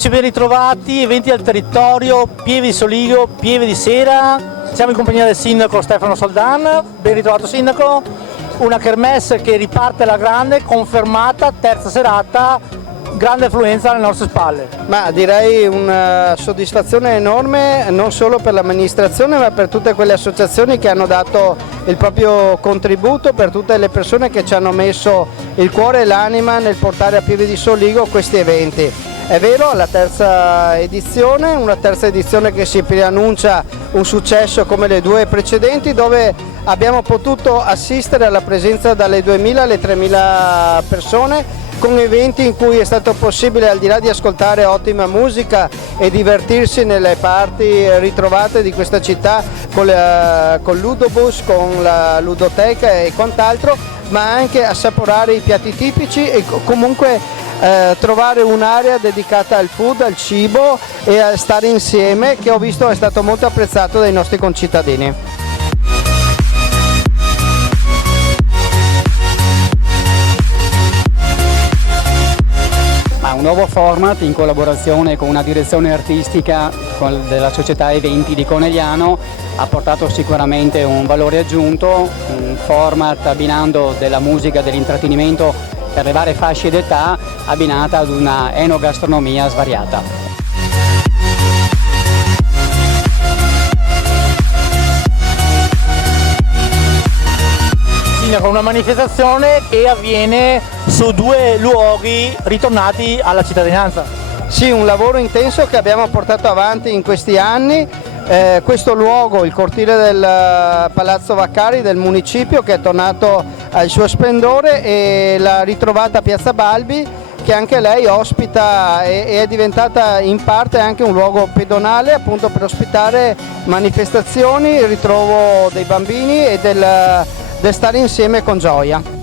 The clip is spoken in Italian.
amici, ben ritrovati, eventi al territorio, Pieve di Soligo, Pieve di Sera. Siamo in compagnia del sindaco Stefano Soldan, ben ritrovato sindaco. Una kermesse che riparte alla grande, confermata, terza serata, grande affluenza alle nostre spalle. Ma direi una soddisfazione enorme non solo per l'amministrazione ma per tutte quelle associazioni che hanno dato il proprio contributo, per tutte le persone che ci hanno messo il cuore e l'anima nel portare a Pieve di Soligo questi eventi. È vero, la terza edizione, una terza edizione che si preannuncia un successo come le due precedenti, dove abbiamo potuto assistere alla presenza dalle 2.000 alle 3.000 persone, con eventi in cui è stato possibile, al di là di ascoltare ottima musica e divertirsi nelle parti ritrovate di questa città con l'Udobus, con la ludoteca e quant'altro, ma anche assaporare i piatti tipici e comunque trovare un'area dedicata al food, al cibo e a stare insieme, che ho visto è stato molto apprezzato dai nostri concittadini. Un nuovo format in collaborazione con una direzione artistica della società Eventi di Conegliano ha portato sicuramente un valore aggiunto, un format abbinando della musica, dell'intrattenimento per le varie fasce d'età, abbinata ad una enogastronomia svariata. Con una manifestazione che avviene su due luoghi ritornati alla cittadinanza. Sì, un lavoro intenso che abbiamo portato avanti in questi anni. Questo luogo, il cortile del Palazzo Vaccari del municipio, che è tornato al suo splendore, e la ritrovata Piazza Balbi, che anche lei ospita e è diventata in parte anche un luogo pedonale, appunto per ospitare manifestazioni, il ritrovo dei bambini e del stare insieme con gioia.